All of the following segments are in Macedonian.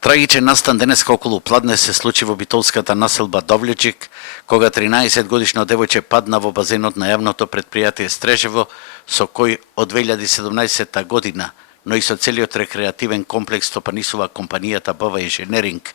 Трагичен настан денеска околу Пладне се случи во битолската населба Довледжик, кога 13-годишно девојче падна во базенот на јавното претпријатие Стрежево, со кој од 2017 година, но и со целиот рекреативен комплекс стопанисува компанијата БВ Инженеринг.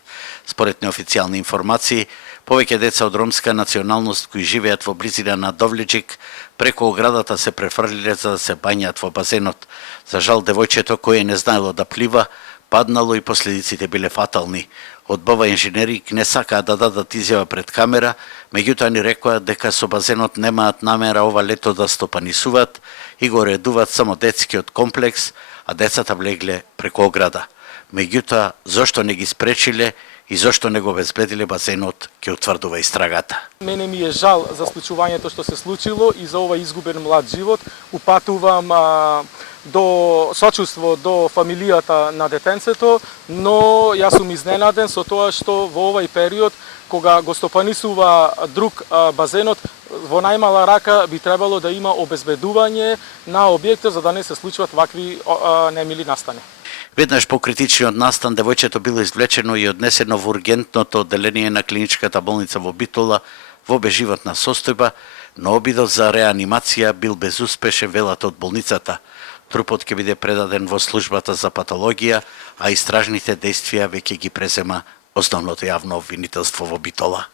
Според неофицијални информации, повеќе деца од ромска националност кои живеат во близина на Довледжик, преку оградата се префрлиле за да се бањаат во базенот. За жал, девојчето кое не знаело да плива, паднало и последиците биле фатални. Од БВ Инженеринг не сакаат да дадат изјава пред камера, меѓутоа ни рекоа дека со базенот немаат намера ова лето да стопанисуваат и го редуваат само детскиот комплекс, а децата влегле преку ограда. Меѓутоа, зошто не ги спречиле и зошто не го обезбедиле базенот, ќе утврдува истрагата. Мене ми е жал за случувањето што се случило и за овој изгубен млад живот. Упатувам до сочувство до фамилијата на детенцето, но јас сум изненаден со тоа што во овој период, кога го стопанисува друг базенот, во најмала рака би требало да има обезбедување на објектот за да не се случуваат вакви немили настани. Веднаш по критичниот настан, девојчето било извлечено и однесено во ургентното одделение на клиничката болница во Битола во безживотна состојба, но обидот за реанимација бил безуспешен, велат од болницата. Трупот ќе биде предаден во службата за патологија, а истражните действија веќе ги презема основното јавно обвинителство во Битола.